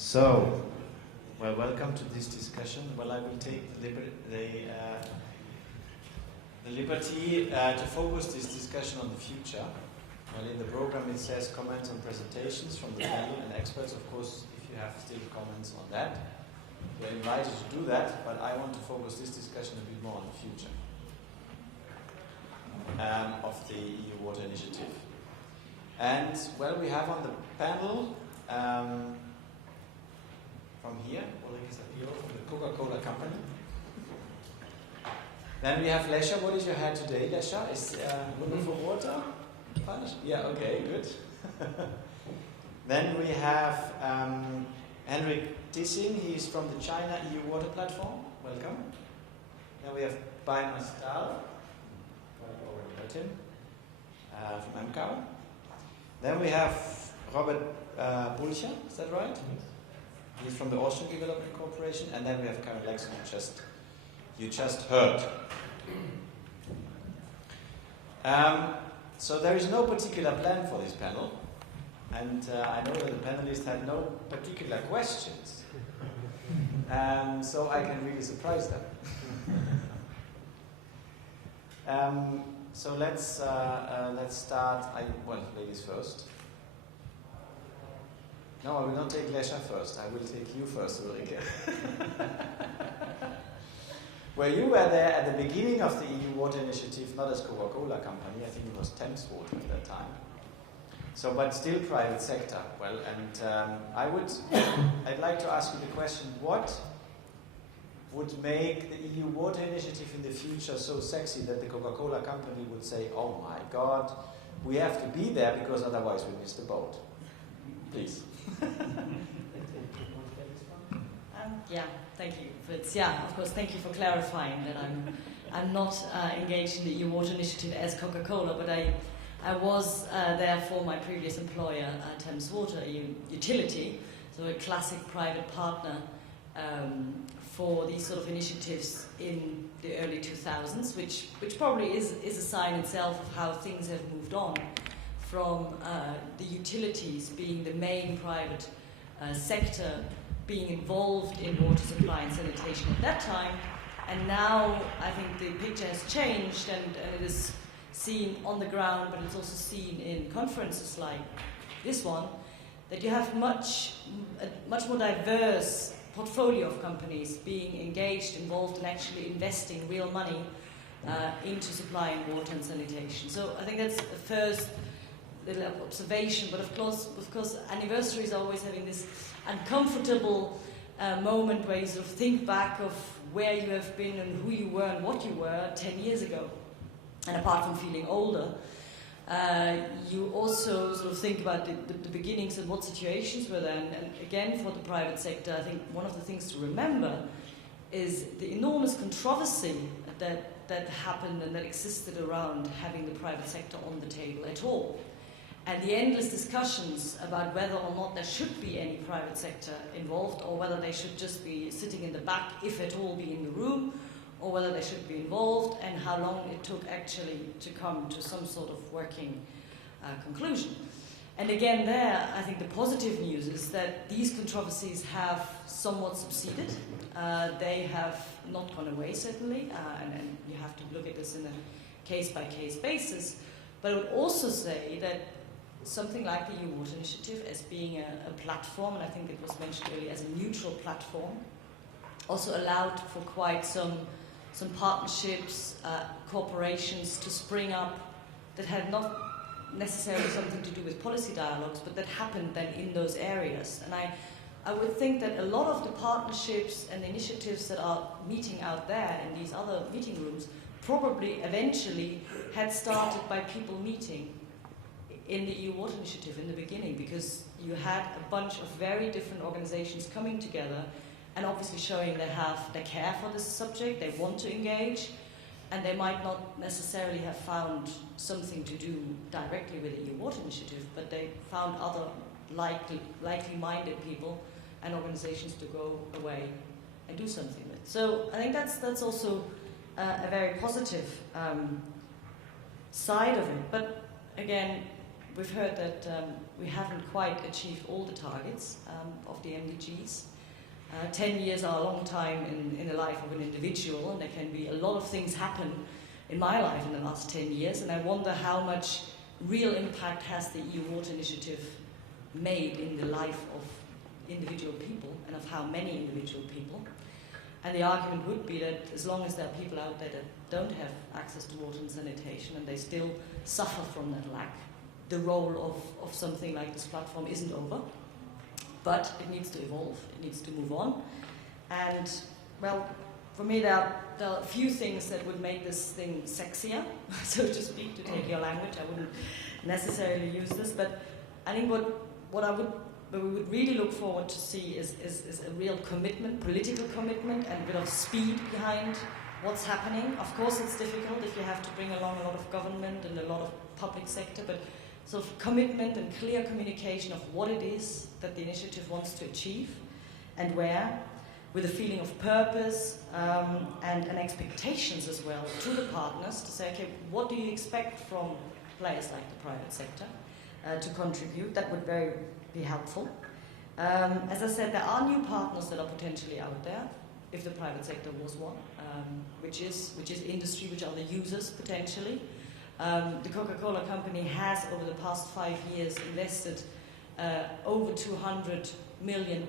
So, well, welcome to this discussion. Well, I will take the liberty to focus this discussion on the future. Well, in the program it says comments and presentations from the panel and experts. Of course, if you have still comments on that, you're invited to do that, but I want to focus this discussion a bit more on the future of the EU Water Initiative. And, well, we have on the panel from here, Ulrike Sapiro from the Coca-Cola company. Then we have Lesha. What is your hat today, Lesha? Is looking for water? Spanish? Yeah, okay, good. Then we have Henrik Tissing. He is from the China EU Water Platform. Welcome. Then we have Baiman Stahl. I already heard him. From MCAO. Then we have Robert Bulcher. Is that right? He's from the Austrian Development Corporation. And then we have Karen Lexon, you just heard. So there is no particular plan for this panel, and I know that the panelists had no particular questions, so I can really surprise them. So let's start. Well, ladies first. No, I will not take Lesha first. I will take you first, Ulrike. Well, you were there at the beginning of the EU Water Initiative, not as Coca-Cola company. I think it was Thames Water at that time. So, but still private sector. Well, and I'd like to ask you the question: what would make the EU Water Initiative in the future so sexy that the Coca-Cola company would say, "Oh my God, we have to be there because otherwise we miss the boat"? Please. Yeah, thank you. Of course, thank you for clarifying that I'm not engaged in the EU Water Initiative as Coca-Cola, but I was there for my previous employer, Thames Water, a utility, so a classic private partner for these sort of initiatives in the early 2000s, which probably is a sign itself of how things have moved on from the utilities being the main private sector being involved in water supply and sanitation at that time, and now I think the picture has changed and it is seen on the ground, but it's also seen in conferences like this one, that you have a much more diverse portfolio of companies being engaged, involved, and actually investing real money into supplying water and sanitation. So I think that's the first little observation, but of course anniversaries are always having this uncomfortable moment where you sort of think back of where you have been and who you were and what you were 10 years ago. And apart from feeling older, you also sort of think about the beginnings and what situations were there. And again, for the private sector, I think one of the things to remember is the enormous controversy that happened and that existed around having the private sector on the table at all. And the endless discussions about whether or not there should be any private sector involved, or whether they should just be sitting in the back, if at all be in the room, or whether they should be involved, and how long it took actually to come to some sort of working conclusion. And again there, I think the positive news is that these controversies have somewhat subsided. They have not gone away, certainly, and you have to look at this in a case-by-case basis. But I would also say that something like the EU Water Initiative, as being a platform, and I think it was mentioned earlier as a neutral platform, also allowed for quite some partnerships, corporations to spring up that had not necessarily something to do with policy dialogues, but that happened then in those areas. And I would think that a lot of the partnerships and initiatives that are meeting out there in these other meeting rooms probably eventually had started by people meeting in the EU Water Initiative in the beginning, because you had a bunch of very different organizations coming together and obviously showing they care for this subject, they want to engage, and they might not necessarily have found something to do directly with the EU Water Initiative, but they found other likely-minded people and organizations to go away and do something with. So I think that's also a very positive side of it. But again, we've heard that we haven't quite achieved all the targets of the MDGs. 10 years are a long time in the life of an individual, and there can be a lot of things happen in my life in the last 10 years, and I wonder how much real impact has the EU Water Initiative made in the life of individual people, and of how many individual people. And the argument would be that as long as there are people out there that don't have access to water and sanitation, and they still suffer from that lack, the role of something like this platform isn't over. But it needs to evolve, it needs to move on. And, well, for me there are a few things that would make this thing sexier, so to speak, to take your language. I wouldn't necessarily use this, but I think what we would really look forward to see is a real commitment, political commitment, and a bit of speed behind what's happening. Of course it's difficult if you have to bring along a lot of government and a lot of public sector, but sort of commitment and clear communication of what it is that the initiative wants to achieve and where, with a feeling of purpose and expectations as well to the partners to say, okay, what do you expect from players like the private sector to contribute? That would be helpful. As I said, there are new partners that are potentially out there, if the private sector was one, which is industry, which are the users potentially. The Coca-Cola company has, over the past 5 years, invested over $200 million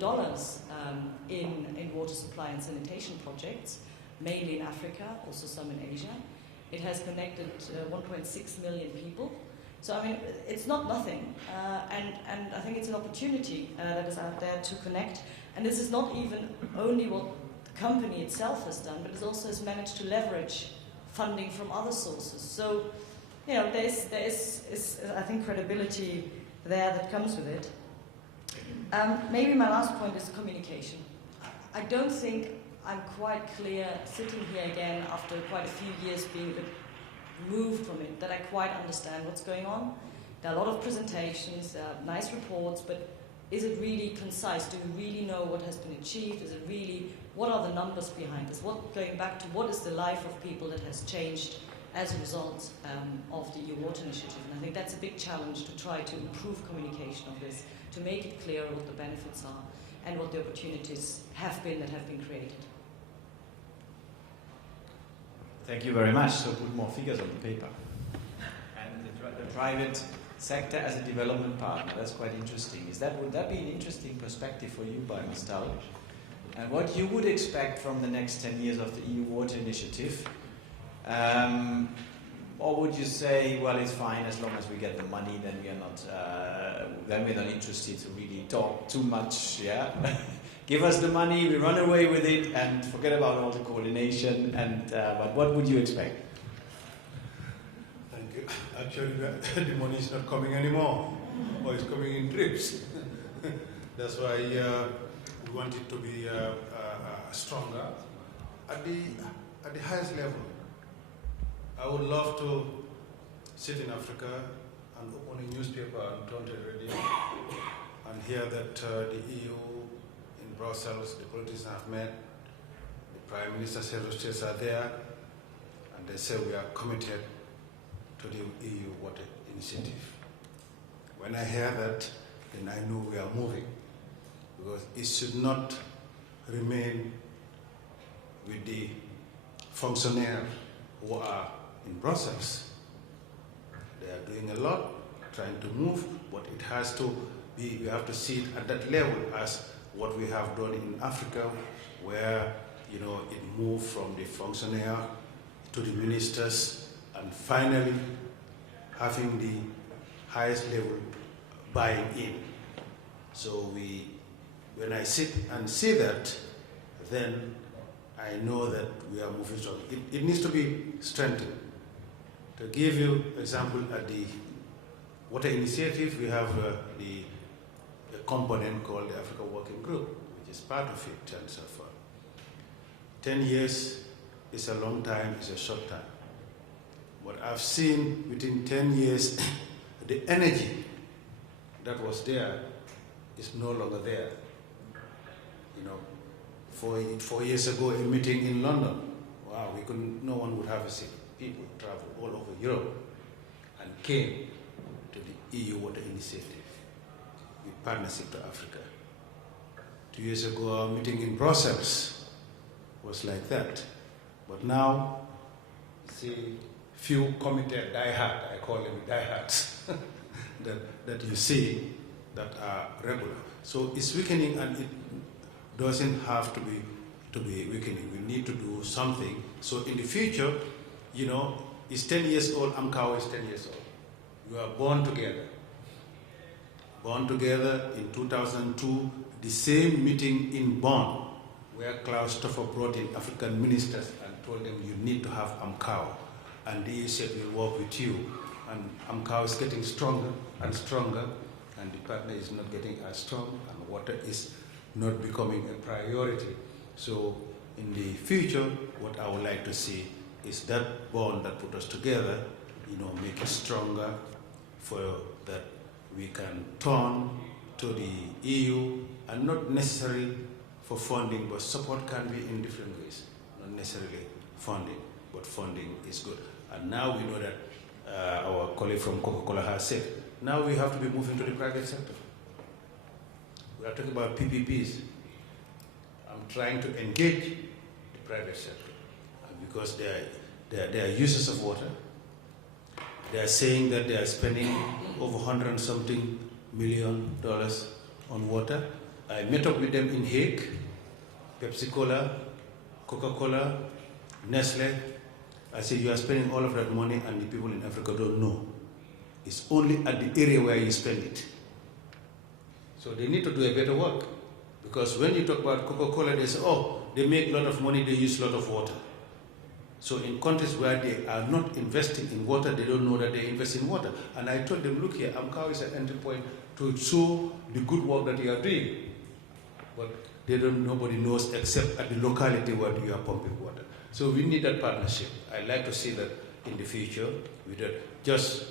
in water supply and sanitation projects, mainly in Africa, also some in Asia. It has connected 1.6 million people. So, I mean, it's not nothing, and I think it's an opportunity that is out there to connect. And this is not even only what the company itself has done, but it also has managed to leverage funding from other sources. So, you know, there is I think, credibility there that comes with it. Maybe my last point is communication. I don't think I'm quite clear, sitting here again after quite a few years being a bit removed from it, that I quite understand what's going on. There are a lot of presentations, there are nice reports, but is it really concise? Do we really know what has been achieved? Is it really, what are the numbers behind this? Going back to what is the life of people that has changed as a result of the EU Water Initiative? And I think that's a big challenge, to try to improve communication of this, to make it clear what the benefits are and what the opportunities have been that have been created. Thank you very much. So put more figures on the paper. And the private sector as a development partner, that's quite interesting. Would that be an interesting perspective for you, by Mistal? And what you would expect from the next 10 years of the EU Water Initiative? Or would you say, well, it's fine as long as we get the money, then we're not interested to really talk too much, yeah? Give us the money, we run away with it, and forget about all the coordination. But what would you expect? Thank you. Actually, the money is not coming anymore, or it's coming in drips. That's why we want it to be stronger at the highest level. I would love to sit in Africa and open a newspaper and turn to the radio and hear that the EU in Brussels, the politicians have met, the Prime Minister's head of states are there, and they say we are committed to the EU Water Initiative. When I hear that, then I know we are moving, because it should not remain with the functionaries who are in Brussels. They are doing a lot, trying to move, but it has to be, we have to see it at that level as what we have done in Africa, where, you know, it moved from the functionaire to the ministers, and finally having the highest level buying in. So when I sit and see that, then I know that we are moving strong. It needs to be strengthened. To give you an example, at the Water Initiative, we have a component called the Africa Working Group, which is part of it, and so forth. 10 years is a long time, it's a short time. But I've seen within 10 years, the energy that was there is no longer there. You know, 4 years ago, a meeting in London, wow, no one would have a seat. People traveled all over Europe and came to the EU Water Initiative with partnership to Africa. 2 years ago, our meeting in Brussels was like that. But now, see, few committed diehard, I call them diehards, that you see that are regular. So it's weakening, and it doesn't have to be weakening. We need to do something. So in the future, you know, it's 10 years old, Amkawa is 10 years old. We were born together. Born together in 2002, the same meeting in Bonn, where Klaus Stoffer brought in African ministers and told them, you need to have Amkawa. And they said, we'll work with you. And Amkawa is getting stronger and stronger, and the partner is not getting as strong, and water is not becoming a priority. So in the future, what I would like to see is that bond that put us together, you know, make it stronger, for that we can turn to the EU, and not necessarily for funding, but support can be in different ways. Not necessarily funding, but funding is good. And now we know that our colleague from Coca-Cola has said, now we have to be moving to the private sector. We are talking about PPPs. I'm trying to engage the private sector, because they are users of water. They are saying that they are spending over $100 and something million on water. I met up with them in Hague, Pepsi-Cola, Coca-Cola, Nestle. I said, you are spending all of that money and the people in Africa don't know. It's only at the area where you spend it. So they need to do a better work. Because when you talk about Coca-Cola, they say, oh, they make a lot of money, they use a lot of water. So in countries where they are not investing in water, they don't know that they invest in water. And I told them, look here, Amkawa is an entry point to show the good work that you are doing. But they don't, nobody knows except at the locality where you are pumping water. So we need that partnership. I like to see that in the future. We do. Just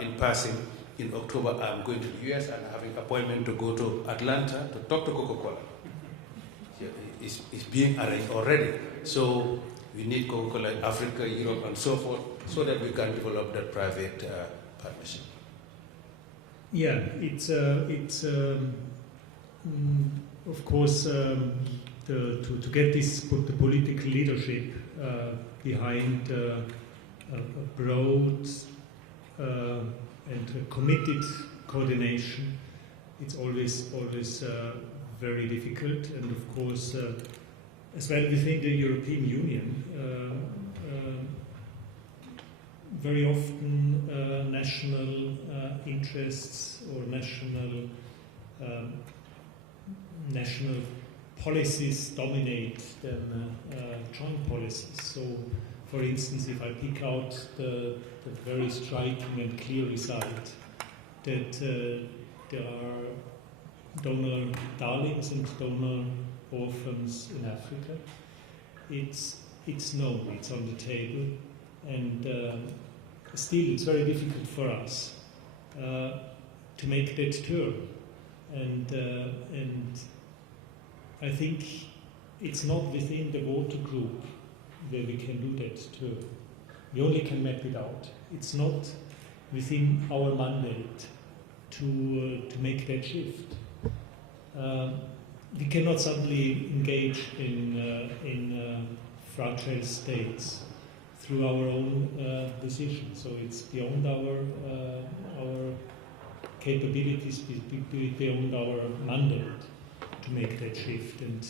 in passing, in October, I'm going to the US and having an appointment to go to Atlanta to talk to Coca-Cola. It's being arranged already. So we need Coca-Cola in Africa, Europe, and so forth, so that we can develop that private partnership. Yeah, it's of course, to get this, put the political leadership behind a broad and a committed coordination, it's always very difficult. And of course, as well within the European Union, very often national interests or national policies dominate than joint policies. So, for instance, if I pick out the very striking and clear result that there are donor darlings and donor orphans in Africa, it's known, it's on the table, and still it's very difficult for us to make that turn. And I think it's not within the water group where we can do that turn. We only can map it out. It's not within our mandate to make that shift. We cannot suddenly engage in fragile states through our own decisions. So it's beyond our capabilities, beyond our mandate to make that shift, and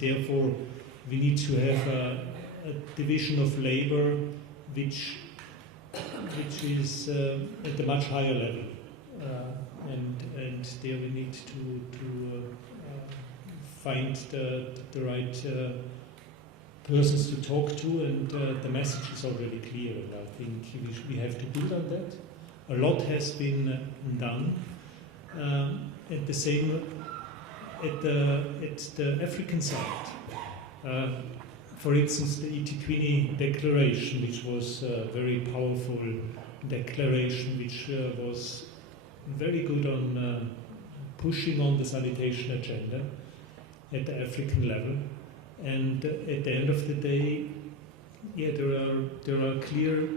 therefore we need to have a division of labor which is at a much higher level, and there we need to find the right persons to talk to, and the message is already clear, and I think we have to build on that. A lot has been done. At the same, at the African side, for instance, the Itiquini Declaration, which was a very powerful declaration, which was very good on pushing on the sanitation agenda at the African level. And at the end of the day, yeah, there are clear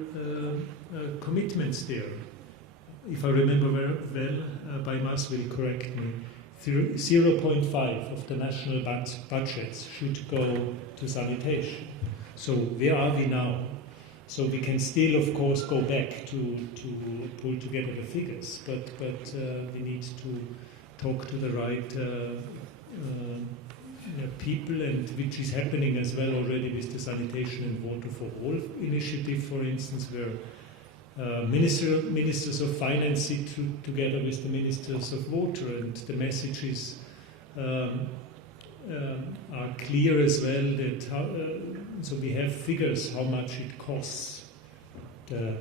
commitments there. if I remember very well, by Mas will correct me, 0.5 of the national budgets should go to sanitation. So where are we now? So we can still, of course, go back to pull together the figures, but we need to talk to the right people, and which is happening as well already with the Sanitation and Water for All initiative, for instance, where ministers of finance sit together with the ministers of water, and the messages are clear as well. That so we have figures how much it costs the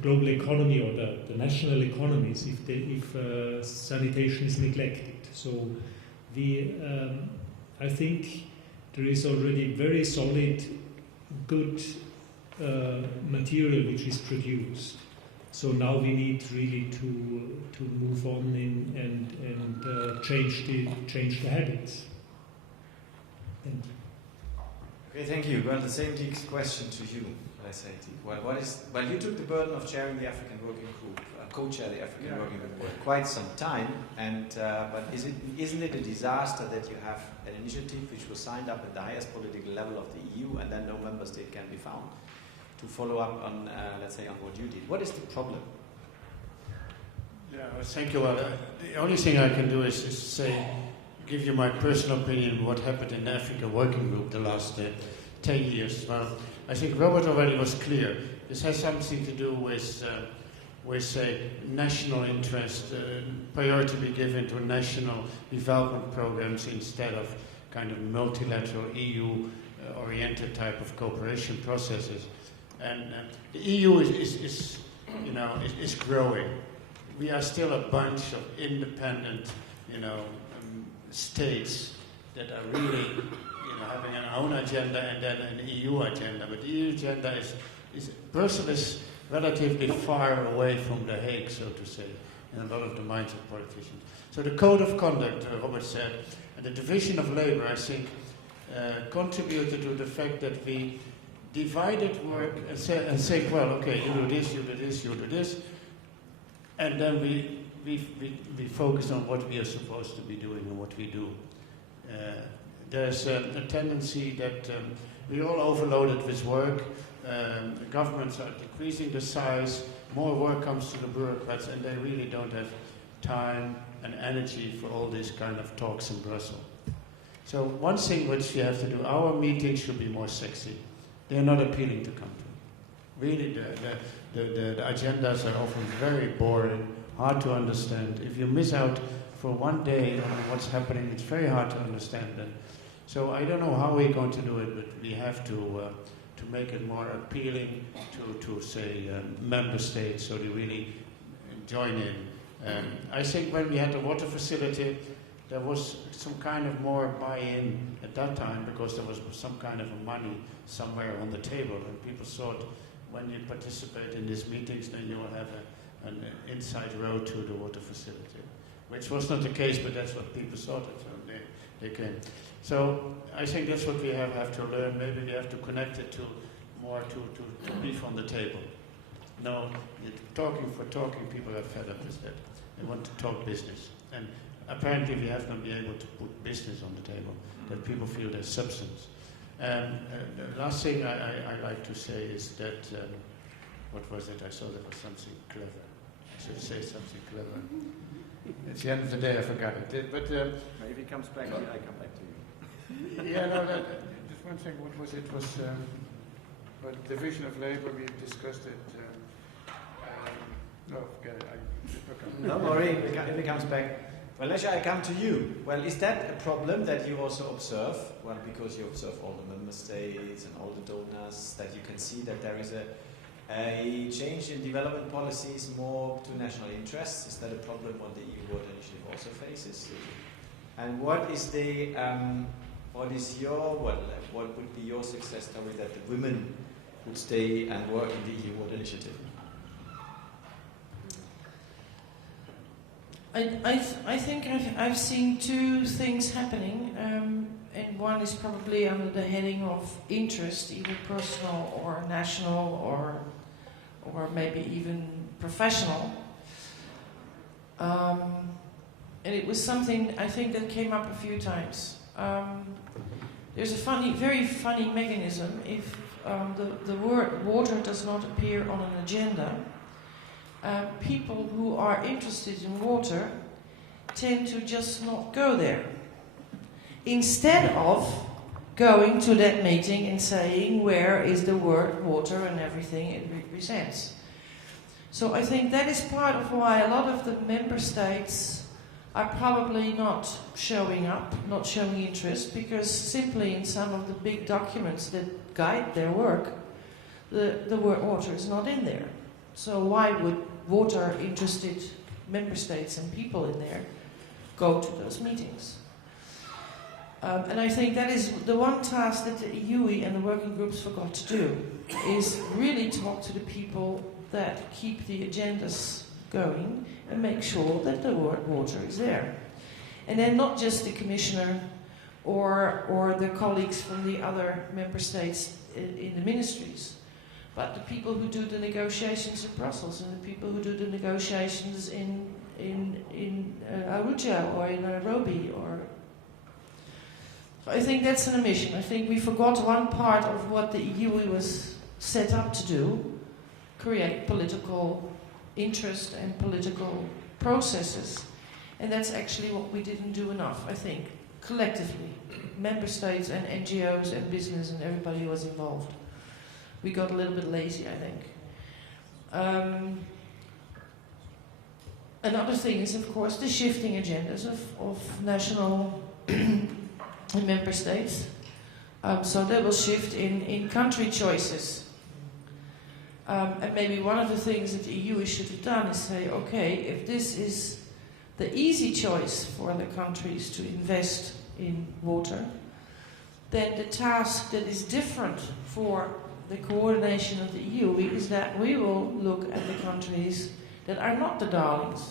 global economy or the national economies if sanitation is neglected. So I think there is already very solid, good material which is produced. So now we need really to move on and change the habits. Okay, thank you. Well, the same question to you, let's say. Well, you took the burden of chairing the African Working Group, co-chair the African Working Group for quite some time, and but isn't it a disaster that you have an initiative which was signed up at the highest political level of the EU, and then no member state can be found to follow up on, let's say, on what you did? What is the problem? Yeah, well, thank you. Well, the only thing I can do is give you my personal opinion on what happened in the African Working Group the last 10 years. Well, I think Robert already was clear. This has something to do with national interest, priority be given to national development programs instead of kind of multilateral EU-oriented type of cooperation processes. And the EU is growing. We are still a bunch of independent, states that are really, having an own agenda and then an EU agenda. But the EU agenda is Brussels is relatively far away from The Hague, so to say, in a lot of the minds of politicians. So the code of conduct, Robert said, and the division of labor, I think, contributed to the fact that we divided work and say, well, okay, you do this, you do this, you do this, and then we focus on what we are supposed to be doing and what we do. There's a tendency that we're all overloaded with work. The governments are decreasing the size. More work comes to the bureaucrats, and they really don't have time and energy for all these kind of talks in Brussels. So one thing which we have to do, our meetings should be more sexy. They're not appealing to come to. Really, the agendas are often very boring, hard to understand. If you miss out for one day on what's happening, it's very hard to understand them. So I don't know how we're going to do it, but we have to make it more appealing to say, member states, so they really join in. I think when we had the water facility, there was some kind of more buy-in at that time, because there was some kind of money somewhere on the table, and people thought when you participate in these meetings, then you will have an inside road to the water facility, which was not the case, but that's what people thought, so they came. So I think that's what we have to learn. Maybe we have to connect it to more to beef on the table. No, talking for talking, people are fed up with that. They want to talk business. And apparently we have not been able to put business on the table, that people feel there's substance. And the last thing I like to say is that, what was it? I saw there was something clever. I should say something clever. At the end of the day, I forgot it. But maybe it comes back, I come back to you. Yeah, no, just one thing. What was it? It was about division of labor. We discussed it. No, forget it. Don't worry, if it comes back. Well, Lesha, I come to you. Well, is that a problem that you also observe? Well, because you observe all the member states and all the donors, that you can see that there is a change in development policies more to national interests. Is that a problem what the EU Water Initiative also faces? And what would be your success story that the women would stay and work in the EU Water Initiative? I think I've seen two things happening, and one is probably under the heading of interest, either personal or national, or maybe even professional. And it was something I think that came up a few times. There's a very funny mechanism if the word water does not appear on an agenda. People who are interested in water tend to just not go there. Instead of going to that meeting and saying where is the word water and everything it represents. So I think that is part of why a lot of the member states are probably not showing up, not showing interest, because simply in some of the big documents that guide their work, the word water is not in there. So why would water-interested member states and people in there go to those meetings? And I think that is the one task that the EUE and the working groups forgot to do, is really talk to the people that keep the agendas going and make sure that the word water is there. And then not just the commissioner or the colleagues from the other member states in the ministries, but the people who do the negotiations in Brussels and the people who do the negotiations in Arusha or in Nairobi. So I think that's an omission. I think we forgot one part of what the EU was set up to do, create political interest and political processes. And that's actually what we didn't do enough, I think, collectively. Member states and NGOs and business and everybody who was involved. We got a little bit lazy, I think. Another thing is, of course, the shifting agendas of national member states. So they will shift in country choices. And maybe one of the things that the EU should have done is say, okay, if this is the easy choice for the countries to invest in water, then the task that is different for the coordination of the EU is that we will look at the countries that are not the darlings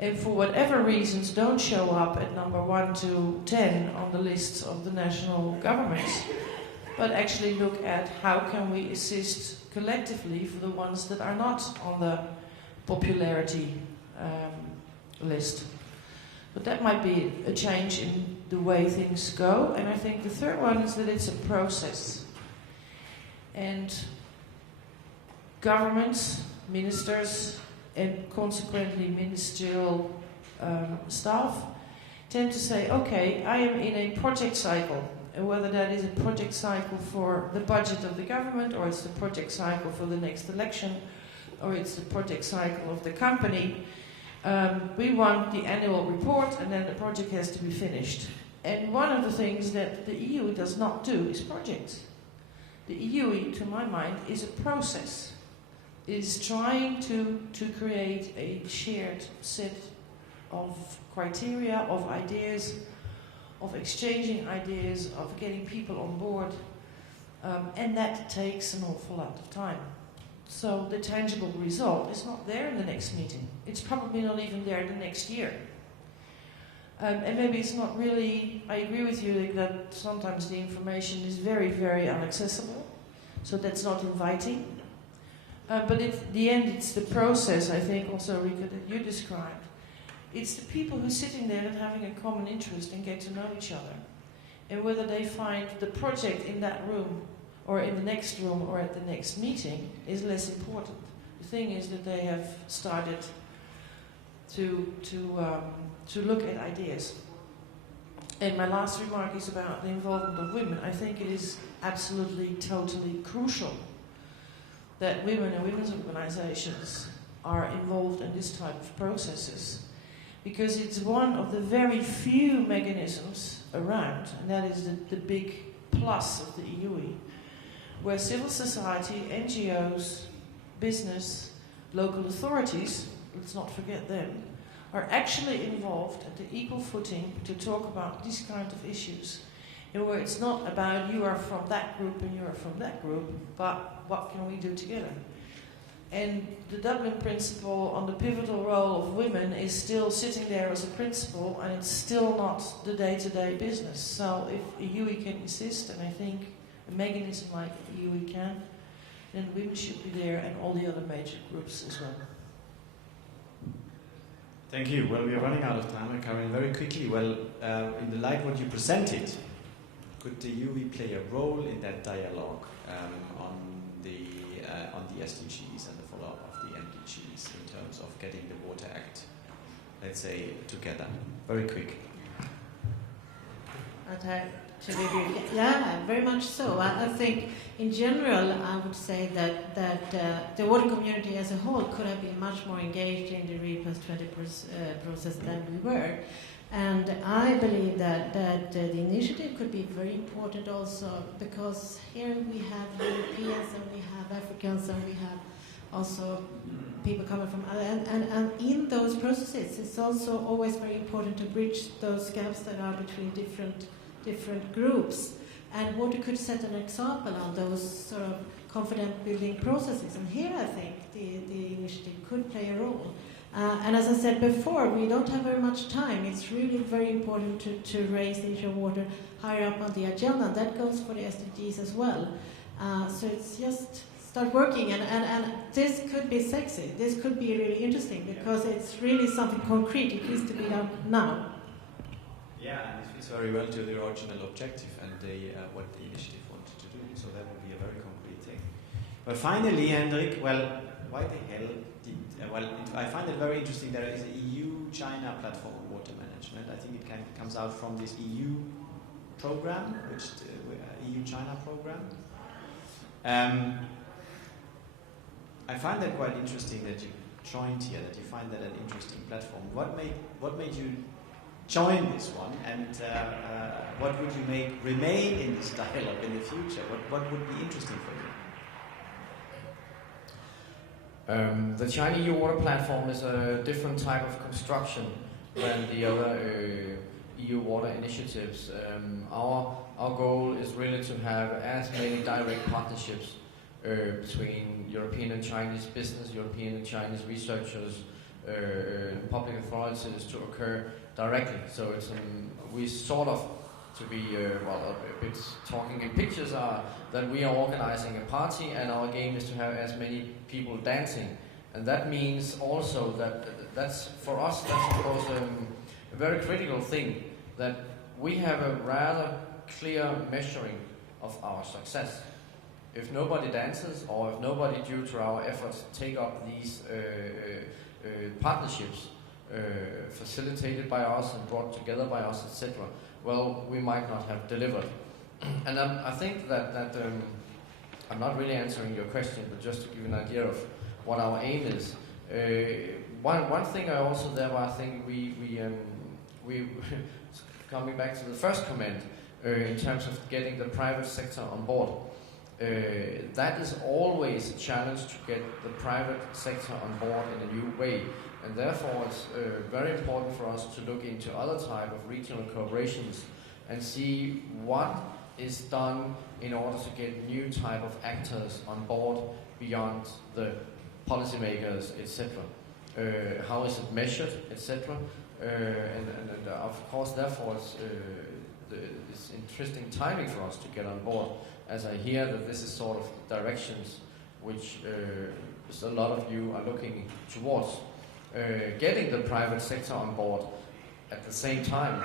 and for whatever reasons don't show up at number 1 to 10 on the lists of the national governments, but actually look at how can we assist collectively for the ones that are not on the popularity list. But that might be a change in the way things go. And I think the third one is that it's a process. And governments, ministers, and consequently ministerial staff tend to say, okay, I am in a project cycle. And whether that is a project cycle for the budget of the government, or it's the project cycle for the next election, or it's the project cycle of the company, we want the annual report and then the project has to be finished. And one of the things that the EU does not do is projects. The EU, to my mind, is a process. It is trying to create a shared set of criteria, of ideas, of exchanging ideas, of getting people on board, and that takes an awful lot of time. So the tangible result is not there in the next meeting. It's probably not even there the next year. And maybe it's not really, I agree with you that sometimes the information is very, very inaccessible, so that's not inviting. But at the end, it's the process, I think, also, Rika, that you described. It's the people who are sitting there and having a common interest and get to know each other. And whether they find the project in that room or in the next room or at the next meeting is less important. The thing is that they have started to look at ideas. And my last remark is about the involvement of women. I think it is absolutely, totally crucial that women and women's organizations are involved in this type of processes, because it's one of the very few mechanisms around, and that is the big plus of the EUE, where civil society, NGOs, business, local authorities, let's not forget them, are actually involved at the equal footing to talk about these kind of issues, and where it's not about you are from that group and you are from that group, but what can we do together? And the Dublin principle on the pivotal role of women is still sitting there as a principle, and it's still not the day-to-day business. So if EUE can insist, and I think a mechanism like EUE can, then women should be there and all the other major groups as well. Thank you. Well, we are running out of time, Karin. Very quickly, well, in the light what you presented, could the UV play a role in that dialogue on the SDGs and the follow-up of the MDGs in terms of getting the Water Act, let's say, together? Very quick. Yeah, very much so. I think, in general, I would say that the water community as a whole could have been much more engaged in the RE plus 20 process than we were. And I believe that the initiative could be very important also, because here we have Europeans and we have Africans and we have also people coming from other, and in those processes it's also always very important to bridge those gaps that are between different groups, and water could set an example on those sort of confidence building processes, and here I think the initiative could play a role. And as I said before, we don't have very much time. It's really very important to raise the issue of water higher up on the agenda, and that goes for the SDGs as well. So it's just start working, and this could be sexy. This could be really interesting, because it's really something concrete. It needs to be done now. Yeah, and it fits very well to the original objective and what the initiative wanted to do. So that would be a very concrete thing. But finally, Hendrik, well, why the hell did... I find it very interesting. There is an EU-China platform on water management. I think it comes out from this EU program, which EU-China program. I find that quite interesting that you joined here, that you find that an interesting platform. What made you join this one, and what would you make remain in this dialogue in the future? What would be interesting for you? The China EU Water Platform is a different type of construction than the other EU water initiatives. Our goal is really to have as many direct partnerships between European and Chinese business, European and Chinese researchers, public authorities to occur directly. So it's we sort of, to be a bit talking in pictures, are that we are organizing a party, and our game is to have as many people dancing, and that means also that's for us, that's of course a very critical thing, that we have a rather clear measuring of our success. If nobody dances, or if nobody, due to our efforts, take up these partnerships facilitated by us and brought together by us, etc., well, we might not have delivered. And I think that I'm not really answering your question, but just to give you an idea of what our aim is. One thing I also I think we coming back to the first comment in terms of getting the private sector on board. That is always a challenge, to get the private sector on board in a new way, and therefore it's very important for us to look into other type of regional cooperations and see what is done in order to get new type of actors on board beyond the policymakers, etc. How is it measured, etc. And of course, therefore, it's interesting timing for us to get on board, as I hear that this is sort of directions which a lot of you are looking towards. Getting the private sector on board at the same time,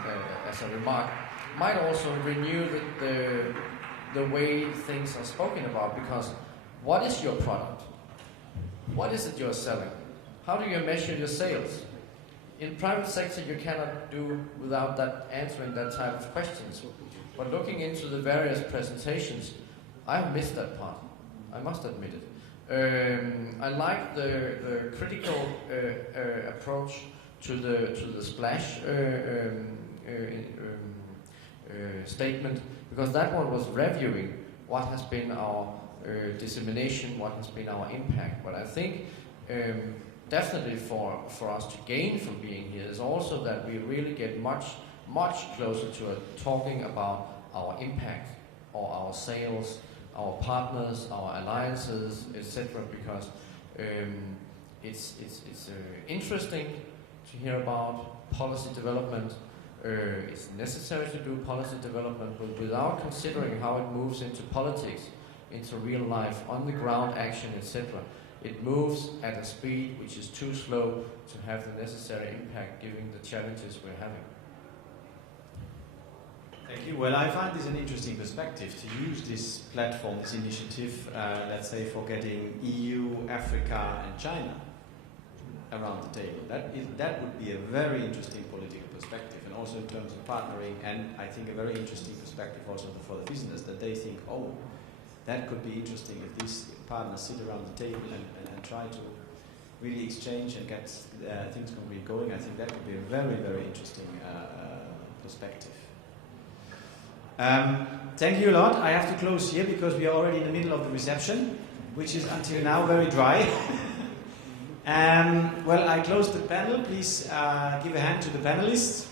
as a remark, might also renew the way things are spoken about, because what is your product? What is it you're selling? How do you measure your sales? In private sector, you cannot do without that answering that type of questions. But looking into the various presentations, I've missed that part. I must admit it. I like the critical approach to the splash statement, because that one was reviewing what has been our dissemination, what has been our impact. But I think definitely for us to gain from being here is also that we really get much closer to talking about our impact, or our sales, our partners, our alliances, etc. Because it's interesting to hear about policy development. It's necessary to do policy development, but without considering how it moves into politics, into real life, on the ground action, etc. it moves at a speed which is too slow to have the necessary impact given the challenges we're having. Thank you. Well, I find this an interesting perspective to use this platform, this initiative, let's say, for getting EU, Africa, and China around the table. That would be a very interesting political perspective, and also in terms of partnering, and I think a very interesting perspective also for the business, that they think, oh, that could be interesting if these partners sit around the table and try to really exchange and get things going. I think that could be a very, very interesting perspective. Thank you a lot. I have to close here because we are already in the middle of the reception, which is until now very dry. Well, I close the panel. Please give a hand to the panelists.